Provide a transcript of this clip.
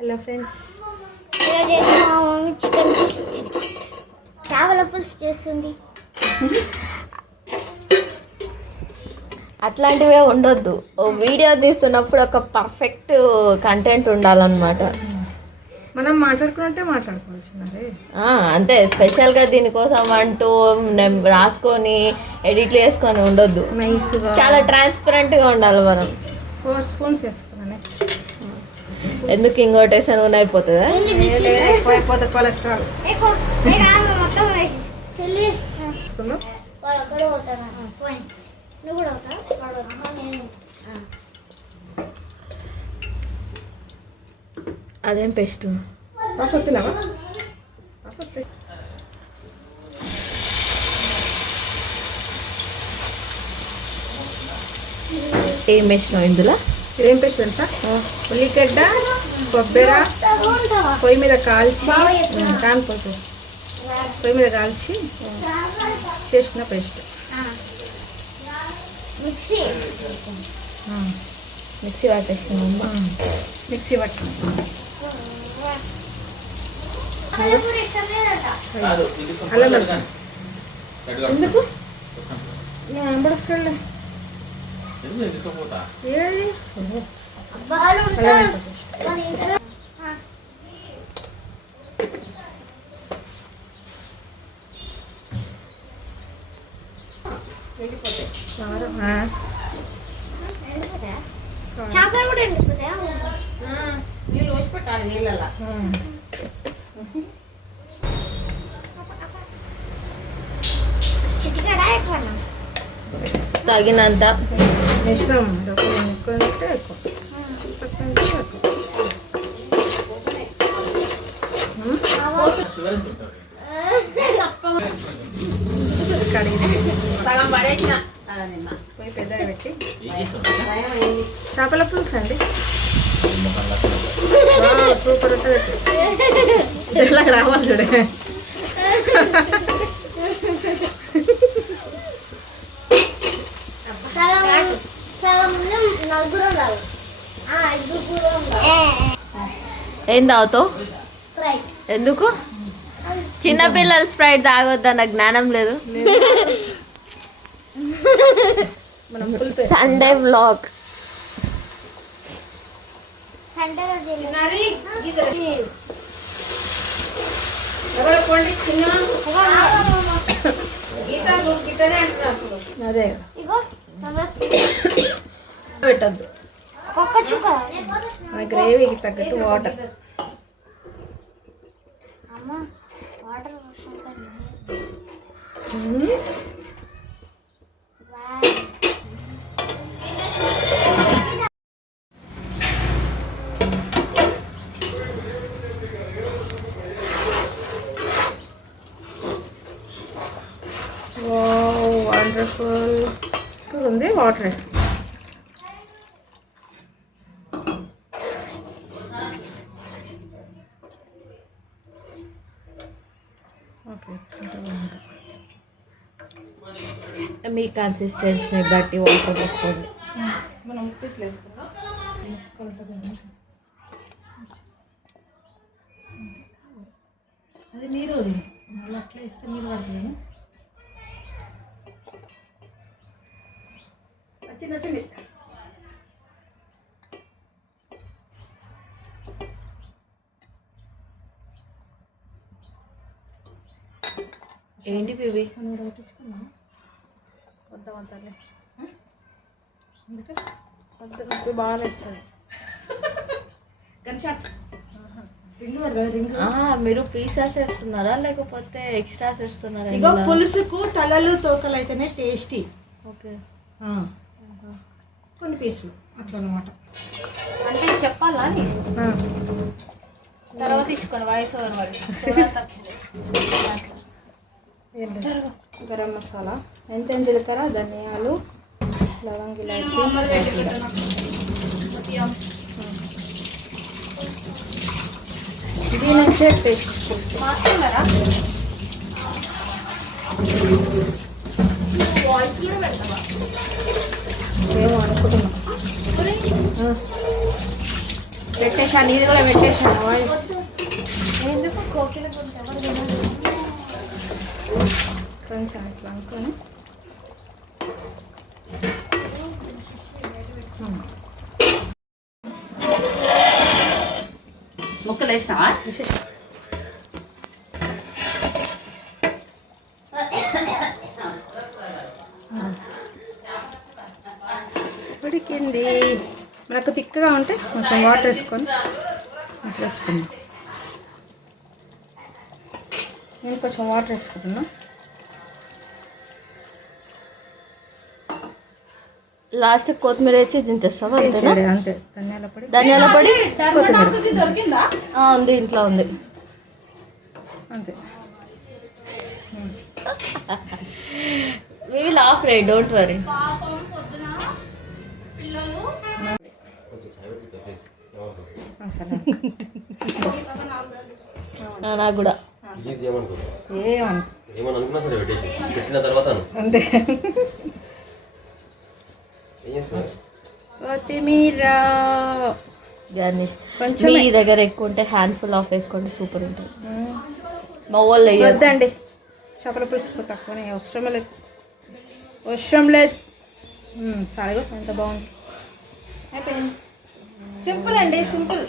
Hello friends, ఈరోజు మా mummy chicken పులుసు చేపల పులుసు చేస్తుంది. అట్లాంటివే ఉండొద్దు. వీడియో తీస్తున్నప్పుడు ఒక పర్ఫెక్ట్ కంటెంట్ ఉండాలన్నమాట. మనం మాట్లాడుకుంటే మాట్లాడుకోవాల్సినదే. అంతే, స్పెషల్గా దీనికోసం అంటూ నేను రాసుకొని ఎడిట్లు వేసుకొని ఉండొద్దు. నైస్గా చాలా ట్రాన్స్పరెంట్గా ఉండాలి మనం. 4 స్పూన్స్ వేసుకున్నాను. ఎందుకు ఇంకోటి వేసా నూనె అయిపోతుందా? ఎక్కువైపోతే కొలెస్ట్రాల్. అదేం పెస్ట్ వస్తున్నావా? ఏం వేసినావు ఇందులో? ఏం పేస్ట్ తెలుసా? ఉల్లిగడ్డ, కొబ్బరి పొయ్యి మీద కాల్చి కానిపోతు పొయ్యి మీద కాల్చి చేసిన పేస్ట్. మిక్సీ పట్టేసినావు? మిక్సీ పట్టిన అల్లం ఎందుకు అంబడలే ఏది చేపలు కూడా ఎండిపోతాయా? నీళ్ళు వచ్చి పెట్టాలి. నీళ్ళలా చిటికడా ఎక్కువనా? తగినంత ఇష్టం. ఎక్కువ అంటే ఎక్కువ, తక్కువ అంటే తక్కువ. పోయి పెద్దగా పెట్టి చేపల పులుసు అండి. సూపర్ ఉంటుంది. ఇలాగ రావాలి చూడే. ఏం తాగుతావు? ఎందుకు? చిన్నపిల్లలు స్ప్రైట్ తాగొద్దన్న జ్ఞానం లేదు. Sunday vlog. అదే పెట్టద్దు. మన గ్రేవీకి తగ్గట్టు వాటర్. వండర్ఫుల్ ఉంది. వాటర్ వేసి మీ కన్సిస్టెన్సీని బట్టి వాటర్ వేసుకోండి. మనం ఉప్పు వేసుకుందాం. అది నీరు మళ్ళీ అట్లా ఇస్తే నీరు పడుతుంది. వచ్చింది. ఏంటి బేబీ? పట్టించుకున్నా వద్దాలే. అందుకే బాగా వేస్తుంది. మీరు పీసెస్ వేస్తున్నారా లేకపోతే ఎక్స్ట్రాస్ వేస్తున్నారా? ఇగో పులుసుకు తలలు తోకలు అయితేనే టేస్టీ. ఓకే, కొన్ని పీసులు అట్లా అన్నమాట. అంటే చెప్పాలా? తర్వాత ఇచ్చుకోండి వాయిస్ ఓవర్. గరం మసాలా, ఎంత జీలకర్ర, ధనియాలు, లవంగి, ఇలాచి, దీని నుంచే టేస్ట్. ఏమో అనుకుంటున్నా. పెట్టేసా, నీది కూడా పెట్టేసాను వాయిస్. ఎందుకు కోకిల కొంచెం ఇట్లా అనుకొని ముక్కలు వేసినావా? విశేషం. ఉడికింది. మనకు తిక్కగా ఉంటే కొంచెం వాటర్ వేసుకొని మసలుచుకుందాం. నేను కొంచెం వాటర్ వేసుకుంటున్నా. లాస్ట్ కొత్తిమీర వేసి దించేస్తావా? అంతేనా? అంతే. ధనియాల పొడి, ధనియాల పొడి కొత్తిమీర ఉంది, ఇంట్లో ఉంది. అంతే. We will off it, don't worry. నాకు కూడా పెట్టిన తర్వాత అంతే. కొత్తిమీర గార్నిష్ కొంచెం మీ దగ్గర ఎక్కువ ఉంటే హ్యాండ్ఫుల్ ఆఫ్ వేసుకోండి, సూపర్ ఉంటుంది. మా వాళ్ళు వద్దండి, చేపల పులుసు తక్కువనే, అవసరం లేదు, అవసరం లేదు. చాలు, ఎంత బాగుంది. అయిపోయింది. సింపుల్ అండి, సింపుల్.